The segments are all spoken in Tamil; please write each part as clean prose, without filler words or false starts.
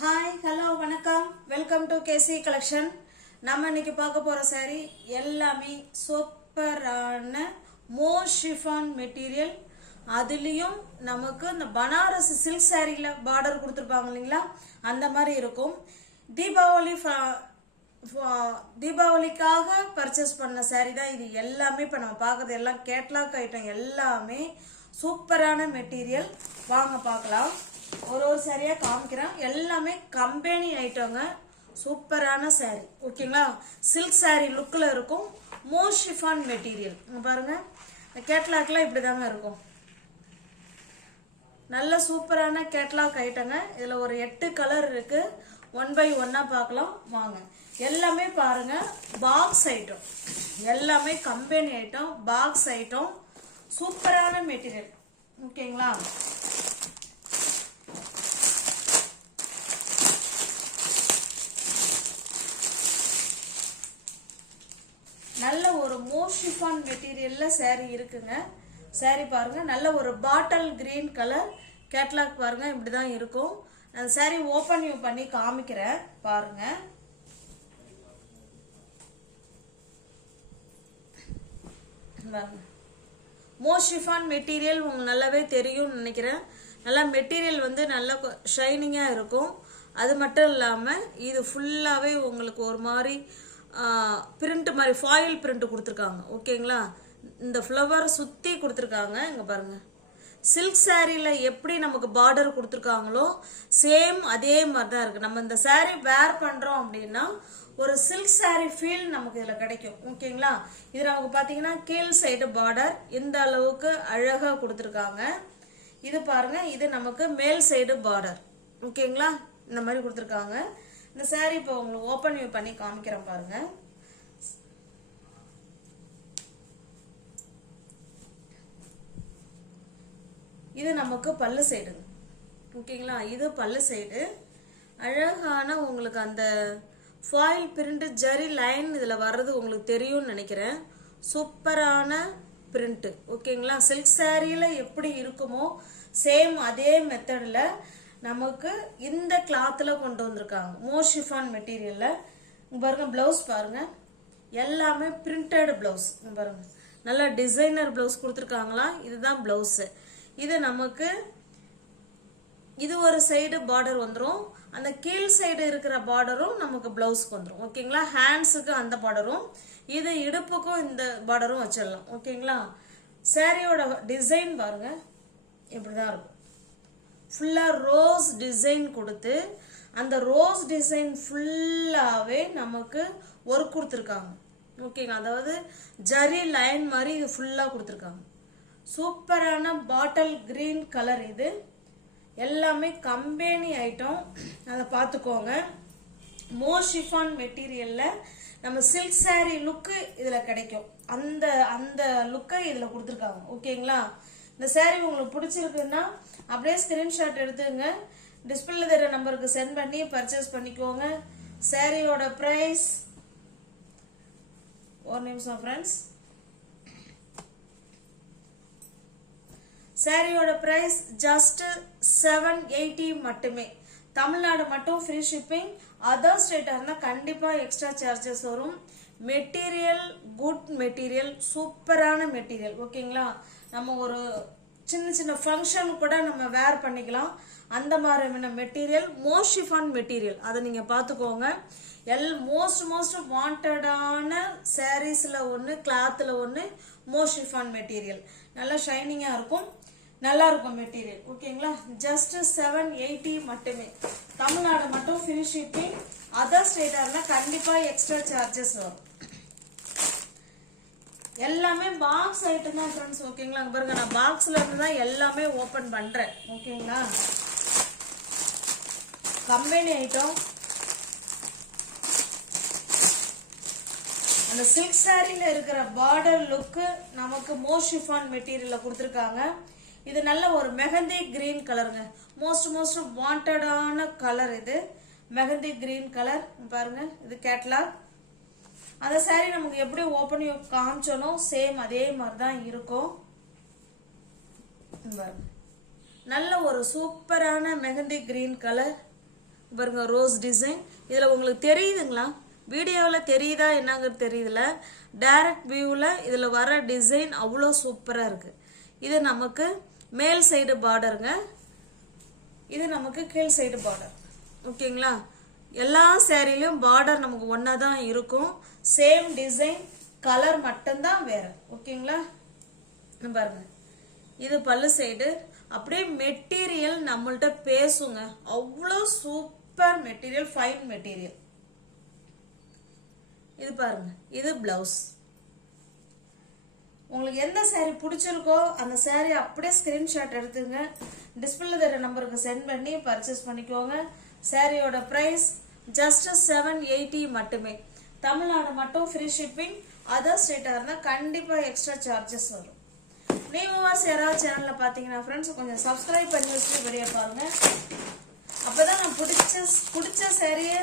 ஹாய் ஹலோ வணக்கம் வெல்கம் டு கேசி கலெக்ஷன். நம்ம இன்னைக்கு பார்க்க போற saree எல்லாமே சூப்பரான மோ ஷிஃபான் மெட்டீரியல். அதுலயும் நமக்கு இந்த பனாரஸ் சில்க் சாரியில பார்டர் கொடுத்துருப்பாங்க இல்லைங்களா, அந்த மாதிரி இருக்கும். தீபாவளிக்காக பர்ச்சேஸ் பண்ண saree தான் இது எல்லாமே. இப்போ நம்ம பார்க்கறது எல்லாம் கேட்லாக் ஐட்டம், எல்லாமே சூப்பரான மெட்டீரியல். வாங்க பார்க்கலாம். ஒரு சாரியா காமிக்கிறேன். எல்லாமே கம்பெனி ஐட்டங்க, சூப்பரான சாரி. ஓகேங்களா, சில்க் சாரி லுக்ல இருக்கும். மோ ஷிஃபான் மெட்டீரியல் பாருங்க. கேட்லாக்லாம் இப்படிதாங்க இருக்கும். நல்ல சூப்பரான கேட்லாக் ஐட்டங்க. இதுல ஒரு 8 கலர் இருக்கு. 1 by 1 பார்க்கலாம் வாங்க. எல்லாமே பாருங்க பாக்ஸ் ஐட்டம், எல்லாமே கம்பெனி ஐட்டம், பாக்ஸ் ஐட்டம், சூப்பரான மெட்டீரியல். ஓகேங்களா, நல்ல ஒரு மோ ஷிஃபான் மெட்டீரியல்ல saree இருக்குங்க. saree பாருங்க, நல்ல ஒரு பாட்டில் கிரீன் கலர். கேட்லாக் பாருங்க இப்படிதான் இருக்கும். நான் saree ஓபன் பண்ணி காமிக்கிறேன் பாருங்க. மோ ஷிஃபான் மெட்டீரியல் உங்களுக்கு நல்லாவே தெரியும்னு நினைக்கிறேன். நல்லா மெட்டீரியல் வந்து நல்லா ஷைனிங்கா இருக்கும். அது மட்டும் இல்லாம இது ஃபுல்லாவே உங்களுக்கு ஒரு மாதிரி பிரிண்ட் மாதிரி ஃபாயில் பிரிண்ட் கொடுத்துருக்காங்க. ஓகேங்களா, இந்த ஃப்ளவர் சுற்றி கொடுத்துருக்காங்க. இங்கே பாருங்க, சில்க் சாரியில் எப்படி நமக்கு பார்டர் கொடுத்துருக்காங்களோ சேம் அதே மாதிரி தான் இருக்குது. நம்ம இந்த சாரீ வேர் பண்ணுறோம் அப்படின்னா ஒரு சில்க் சாரீ ஃபீல் நமக்கு இதில் கிடைக்கும். ஓகேங்களா, இது நமக்கு பார்த்தீங்கன்னா கீழ் சைடு பார்டர் இந்த அளவுக்கு அழகாக கொடுத்துருக்காங்க. இது பாருங்க, இது நமக்கு மேல் சைடு பார்டர். ஓகேங்களா, இந்த மாதிரி கொடுத்துருக்காங்க. இந்த சாரீ இப்போ உங்களுக்கு ஓபன் பண்ணி காமிக்கிறேன் பாருங்க. இது நமக்கு பல்லு சைடு. ஓகேங்களா, இது பல்லு சைடு. அழகான உங்களுக்கு அந்த ஃபாயில் பிரிண்ட் ஜரி லைன் இதுல வர்றது உங்களுக்கு தெரியும்னு நினைக்கிறேன். சூப்பரான பிரிண்ட். ஓகேங்களா, சில்க் சாரியில எப்படி இருக்குமோ சேம் அதே மெத்தட்ல நமக்கு இந்த கிளாத்ல கொண்டு வந்திருக்காங்க. மோ ஷிஃபான் மெட்டீரியல்ல பாருங்க. பிளவுஸ் பாருங்க, எல்லாமே பிரிண்டட் பிளவுஸ் பாருங்க. நல்லா டிசைனர் பிளவுஸ் கொடுத்துருக்காங்களா. இதுதான் பிளவுஸ். இது நமக்கு இது ஒரு சைடு பார்டர் வந்துடும். அந்த கீழ் சைடு இருக்கிற பார்டரும் நமக்கு பிளவுஸ்க்கு வந்துடும். ஓகேங்களா, ஹேண்ட்ஸுக்கு அந்த பார்டரும், இது இடுப்புக்கும் இந்த பார்டரும் வச்சிடலாம். ஓகேங்களா, சாரியோட டிசைன் பாருங்க இப்படிதான் இருக்கும். ஃபுல்லா ரோஸ் டிசைன் கொடுத்து அந்த ரோஸ் டிசைன் ஃபுல்லாவே நமக்கு ஒர்க் கொடுத்துருக்காங்க. ஓகேங்க, அதாவது ஜரி லைன் மாதிரி இது ஃபுல்லா கொடுத்துருக்காங்க. சூப்பரான பாட்டில் கிரீன் கலர். இது எல்லாமே கம்பெனி ஐட்டம், அதை பார்த்துக்கோங்க. மோ ஷிஃபான் மெட்டீரியல்ல நம்ம சில்க் சாரி லுக்கு இதுல கிடைக்கும். அந்த அந்த லுக்கை இதுல கொடுத்துருக்காங்க. ஓகேங்களா, இந்த சாரீ உங்களுக்கு பிடிச்சிருக்குன்னா அப்படியே ஸ்கிரீன்ஷாட் எடுத்துங்க, டிஸ்பிளேல தெரிய நம்பருக்கு சென்ட் பண்ணி பர்ச்சேஸ் பண்ணிக்கோங்க. சாரியோட பிரைஸ் ஒரு நிமிஷம் ஃப்ரெண்ட்ஸ். சாரியோட பிரைஸ் ஜஸ்ட் 780 மட்டுமே. தமிழ்நாடு மட்டும் ஃப்ரீ ஷிப்பிங். அதர் ஸ்டேட்டா இருந்தா கண்டிப்பா எக்ஸ்ட்ரா சார்ஜஸ் வரும். மெட்டீரியல் குட் மெட்டீரியல், சூப்பரான மெட்டீரியல். ஓகேங்களா, நம்ம ஒரு சின்ன சின்ன ஃபங்க்ஷன் கூட நம்ம வேர் பண்ணிக்கலாம். அந்த மாதிரி மெட்டீரியல் மோ ஷிஃபான் மெட்டீரியல், அதை நீங்க பாத்துக்கோங்க. மோஸ்ட் வாண்டடான சாரீஸ்ல ஒன்று, கிளாத்ல ஒன்று மோ ஷிஃபான் மெட்டீரியல். நல்லா ஷைனிங்கா இருக்கும், நல்லா இருக்கும் மெட்டீரியல். ஓகேங்களா, ஜஸ்ட் 780 மட்டுமே. தமிழ்நாடு மட்டும் ஃப்ரீ ஷிப்பிங். அதர் ஸ்டேட்டா இருந்தா கண்டிப்பா எக்ஸ்ட்ரா சார்ஜஸ் வரும். எல்லாமே பாக்ஸ் ஐட்டம் தான் ஃப்ரெண்ட்ஸ். ஓகேங்களா, பாருங்க, நான் பாக்ஸ்ல இருந்து தான் எல்லாமே ஓபன் பண்றேன். ஓகேங்களா, கம்பெனி ஐட்டம். அந்த சில்க் சாரியில இருக்கிற பார்டர் லுக்கு நமக்கு மோ ஷிஃபான் மெட்டீரியல்ல கொடுத்துருக்காங்க. இது நல்ல ஒரு மெஹந்தி கிரீன் கலருங்க. மோஸ்ட் வாண்டடான கலர் இது மெஹந்தி கிரீன் கலர். பாருங்க, இது கேட்லாக். அந்த சாரி நமக்கு எப்படி ஓபன் காமிச்சோனோ சேம் அதே மாதிரி தான் இருக்கும். நல்ல ஒரு சூப்பரான மெஹந்தி கிரீன் கலர். பாருங்க ரோஸ் டிசைன். இதில் உங்களுக்கு தெரியுதுங்களா? வீடியோவில் தெரியுதா என்னங்கிறது தெரியுதுல. டைரக்ட் வியூவில் இதில் வர டிசைன் அவ்வளோ சூப்பராக இருக்குது. இது நமக்கு மேல் சைடு பார்டருங்க, இது நமக்கு கீழ் சைடு பார்டர். ஓகேங்களா? எல்லா சேரீலையும் பார்டர் நமக்கு ஒன்றா தான் இருக்கும். சேம் டிசைன், கலர் மட்டும்தான் வேறு. ஓகேங்களா? பாருங்க இது பல்லு சைடு. அப்படியே மெட்டீரியல் நம்மள்ட்ட பேசுங்க, அவ்வளோ சூப்பர் மெட்டீரியல், ஃபைன் மெட்டீரியல். இது பாருங்க, இது பிளவுஸ். உங்களுக்கு எந்த saree பிடிச்சிருக்கோ அந்த saree அப்படியே ஸ்கிரீன்ஷாட் எடுத்துங்க, டிஸ்பிளேல தர நம்பருக்கு சென்ட் பண்ணி பர்ச்சேஸ் பண்ணிக்கோங்க. சாரியோட பிரைஸ் ஜஸ்ட் 780 மட்டுமே. தமிழ்நாடு மட்டும் ஃப்ரீ ஷிப்பிங். அதர் ஸ்டேட்டாக இருந்தால் கண்டிப்பாக எக்ஸ்ட்ரா சார்ஜஸ் வரும். நியூவர்ஸ் யாராவது சேனலில் பார்த்தீங்கன்னா ஃப்ரெண்ட்ஸ் கொஞ்சம் சப்ஸ்கிரைப் பண்ணி வச்சுட்டு வீடியோ பாருங்கள். அப்போ தான் நான் பிடிச்ச சாரியை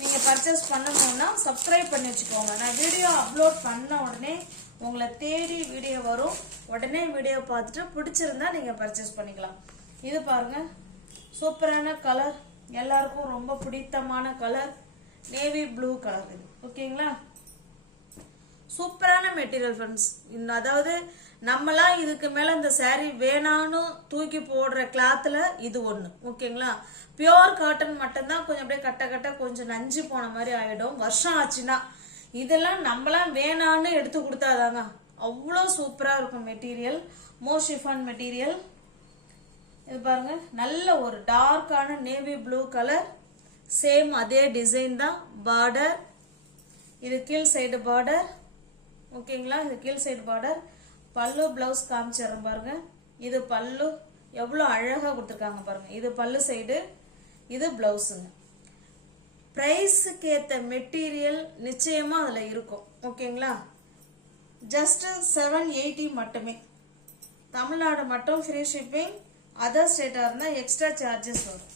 நீங்கள் பர்ச்சேஸ் பண்ணணும்னா சப்ஸ்கிரைப் பண்ணி வச்சுக்கோங்க. நான் வீடியோ அப்லோட் பண்ண உடனே உங்களை தேடி வீடியோ வரும். உடனே வீடியோ பார்த்துட்டு பிடிச்சிருந்தா நீங்கள் பர்ச்சேஸ் பண்ணிக்கலாம். இது பாருங்கள், சூப்பரான கலர், எல்லாருக்கும் ரொம்ப பிடித்தமான கலர், நேவி ப்ளூ கலர். இது ஓகேங்களா? சூப்பரான மெட்டீரியல் ஃப்ரெண்ட்ஸ். அதாவது நம்மளாம் இதுக்கு மேலே இந்த saree வேணான்னு தூக்கி போடுற கிளாத்தில் இது ஒன்று. ஓகேங்களா? பியோர் காட்டன் மட்டும்தான் கொஞ்சம் அப்படியே கட்ட கொஞ்சம் நஞ்சு போன மாதிரி ஆகிடும் வருஷம் ஆச்சுன்னா. இதெல்லாம் நம்மளாம் வேணான்னு எடுத்து கொடுத்தாதாங்க அவ்வளோ சூப்பராக இருக்கும் மெட்டீரியல். மோஷிஃபான் மெட்டீரியல். இது பாருங்க, நல்ல ஒரு டார்க்கான நேவி ப்ளூ கலர், சேம் அதே டிசைன் தான். பார்டர் இது கீழ் சைடு பார்டர். ஓகேங்களா? இது கீழ் சைடு பார்டர். பல்லு பிளவுஸ் காமிச்சிடுறேன் பாருங்க. இது பல்லு எவ்வளோ அழகாக கொடுத்துருக்காங்க பாருங்க. இது பல்லு சைடு, இது பிளவுஸுங்க. ப்ரைஸுக்கு ஏற்ற மெட்டீரியல் நிச்சயமாக அதில் இருக்கும். ஓகேங்களா? ஜஸ்ட் 780 மட்டுமே. தமிழ்நாடு மட்டும் ஃப்ரீ ஷிப்பிங். அதர் ஸ்டேட்டாக இருந்தால் எக்ஸ்ட்ரா சார்ஜஸ் வரும்.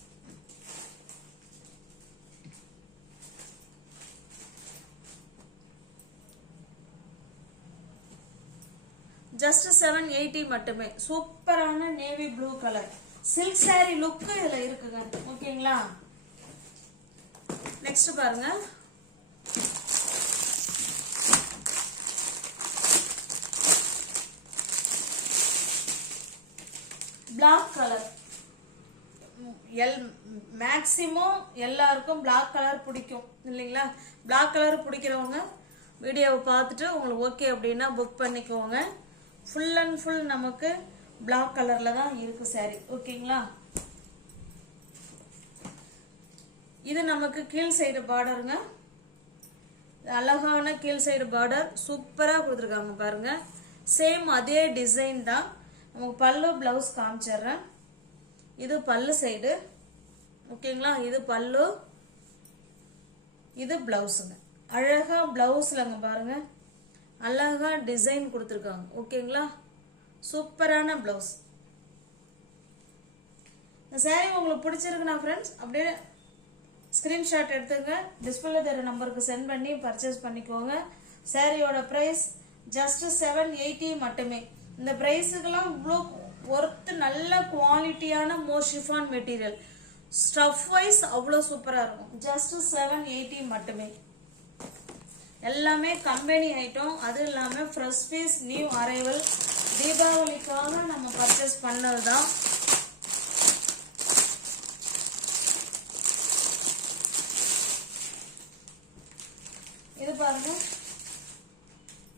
ஜஸ்ட் 780 மட்டுமே. சூப்பரான navy blue colour silk saree லுக்கு இதில் இருக்குங்க. ஓகேங்களா? நெக்ஸ்ட் பாருங்க, பிளாக் கலர். மேக்சிமம் எல்லாருக்கும் பிளாக் கலர் பிடிக்கும் இல்லைங்களா? பிளாக் கலர் பிடிக்கிறவங்க வீடியோவை பார்த்துட்டு உங்களுக்கு ஓகே அப்படின்னா புக் பண்ணிக்கோங்க. ஃபுல் அண்ட் ஃபுல் நமக்கு பிளாக் கலர்ல தான் இருக்கு saree. ஓகேங்களா? இது நமக்கு கீழ் சைடு பார்டருங்க. அழகான கீழ் சைடு பார்டர் சூப்பராக கொடுத்துருக்காங்க பாருங்க. சேம் அதே டிசைன் தான். நமக்கு பல்லு பிளவுஸ் காமிச்சிடுறேன். இது பல்லு சைடு. ஓகேங்களா? இது பல்லு, இது பிளவுஸுங்க. அழகா பிளவுஸ்லங்க பாருங்க, அழகா டிசைன் கொடுத்துருக்காங்க. ஓகேங்களா? சூப்பரான பிளவுஸ். இந்த saree உங்களுக்கு பிடிச்சிருக்குண்ணா ஃப்ரெண்ட்ஸ் அப்படியே ஸ்கிரீன்ஷாட் எடுத்துங்க, டிஸ்பிளேல தர நம்பருக்கு சென்ட் பண்ணி பர்ச்சேஸ் பண்ணிக்கோங்க. சாரியோட பிரைஸ் ஜஸ்ட் 780 மட்டுமே. இந்த பிரைஸுக்கெல்லாம் இவ்வளோ ஒர்த்து, நல்ல குவாலிட்டியான மோஷிஃபான் மெட்டீரியல். ஸ்டஃப் வைஸ் அவ்வளோ சூப்பராக இருக்கும். ஜஸ்ட் 780 மட்டுமே. எல்லாமே கம்பெனி ஐட்டம். அது இல்லாமல் ஃப்ரெஷ் பீஸ், நியூ அரைவல், தீபாவளிக்காக நம்ம பர்ச்சேஸ் பண்ணது தான். இது பாருங்க,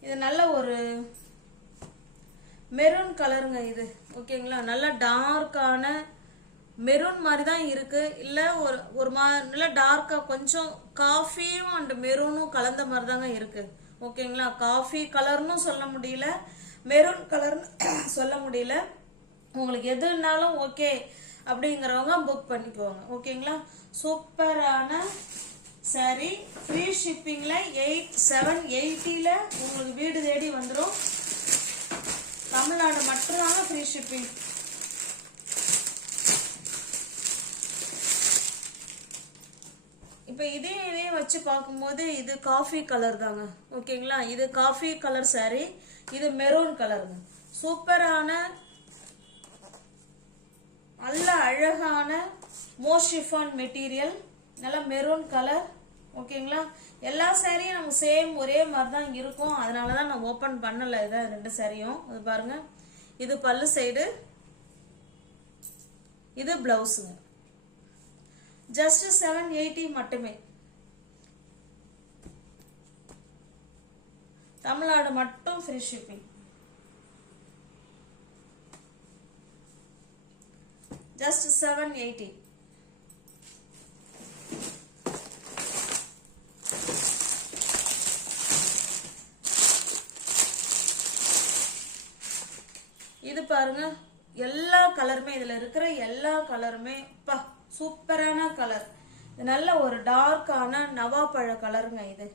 இது நல்ல ஒரு மெரூன் கலருங்க இது. ஓகேங்களா? நல்ல டார்க்கான மெரூன் மாதிரி தான் இருக்கு. இல்லை ஒரு நல்ல டார்க்கா கொஞ்சம் காஃபியும் அண்ட் மெரூனும் கலந்த மாதிரி தாங்க இருக்கு. ஓகேங்களா? காஃபி கலர்னு சொல்ல முடியல, மெரூன் கலர்னு சொல்ல முடியல. உங்களுக்கு எதுனாலும் ஓகே அப்படிங்கிறவங்க புக் பண்ணிக்குவாங்க. ஓகேங்களா? சூப்பரான சாரி. ஃப்ரீ ஷிப்பிங்ல 780ல உங்களுக்கு வீடு தேடி வந்துடும். தமிழ்நாடு மட்டும்தாங்க ஃப்ரீ ஷிப்பிங். இப்போ இதையும் வச்சு பார்க்கும்போது இது காஃபி கலர் தாங்க. ஓகேங்களா? இது காஃபி கலர் சாரி, இது மெரூன் கலருங்க. சூப்பரான நல்ல அழகான மோர் ஷிஃபான் மெட்டீரியல், நல்லா மெரூன் கலர். ஓகேங்களா? எல்லா சாரியும் நமக்கு சேம் ஒரே மாதிரி தான் இருக்கும், அதனால தான் நான் ஓப்பன் பண்ணலை இதை. 2 சாரியும் இது பாருங்க. இது பல்லு சைடு, இது பிளவுஸுங்க. ஜஸ்ட் 780 மட்டுமே. தமிழ்நாடு மட்டும் ஃப்ரீ ஷிப்பிங். ஜஸ்ட் 780. இது பாருங்க, எல்லா கலருமே, இதுல இருக்கிற எல்லா கலருமே சூப்பரான கலர். இது நல்ல ஒரு டார்க்கான நவாப்பழ கலருங்க. இது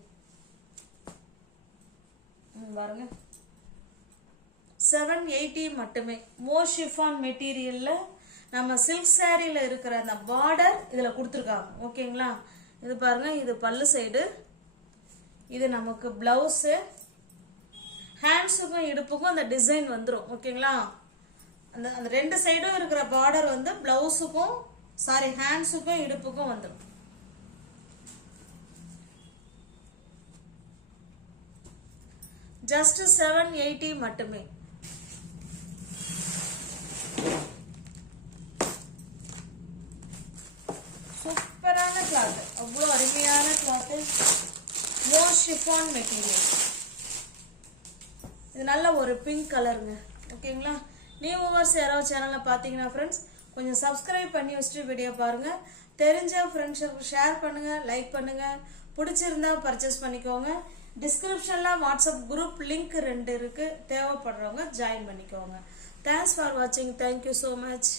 பாருங்க, 780 மட்டுமே. மோர் ஷிஃபான் மெட்டீரியல்ல நம்ம சில்க் சாரியில இருக்கிற அந்த பார்டர் இதுல கொடுத்துருக்காங்க. ஓகேங்களா? இது பாருங்க, இது பல்லு சைடு, இது நமக்கு பிளவுஸ். ஹேண்ட்ஸுக்கும் இடுப்புக்கும் அந்த டிசைன் வந்துடும். ஓகேங்களா? அந்த 2 சைடும் இருக்கிற பார்டர் வந்து பிளவுஸுக்கும் ஹேண்ட்ஸுக்கும் இடுப்புக்கும் வந்துடும். ஜஸ்ட் 780 மட்டுமே. சூப்பரான கிளாத், அவ்வளோ அருமையான கிளாத். மோர் ஷிஃபான் மெட்டீரியல். இது நல்ல ஒரு பிங்க் கலருங்க. ஓகேங்களா? நியூ வியூவர்ஸ் யாராவது சேனலை பார்த்தீங்கன்னா ஃப்ரெண்ட்ஸ் கொஞ்சம் சப்ஸ்கிரைப் பண்ணி வச்சுட்டு வீடியோ பாருங்க. தெரிஞ்ச ஃப்ரெண்ட்ஸுக்கு ஷேர் பண்ணுங்க, லைக் பண்ணுங்க. பிடிச்சிருந்தா பர்ச்சேஸ் பண்ணிக்கோங்க. டிஸ்கிரிப்ஷன்ல வாட்ஸ்அப் குரூப் லிங்க் 2 இருக்கு, தேவைப்படுறவங்க ஜாயின் பண்ணிக்கோங்க. தேங்க்ஸ் ஃபார் வாட்சிங். Thank you so much.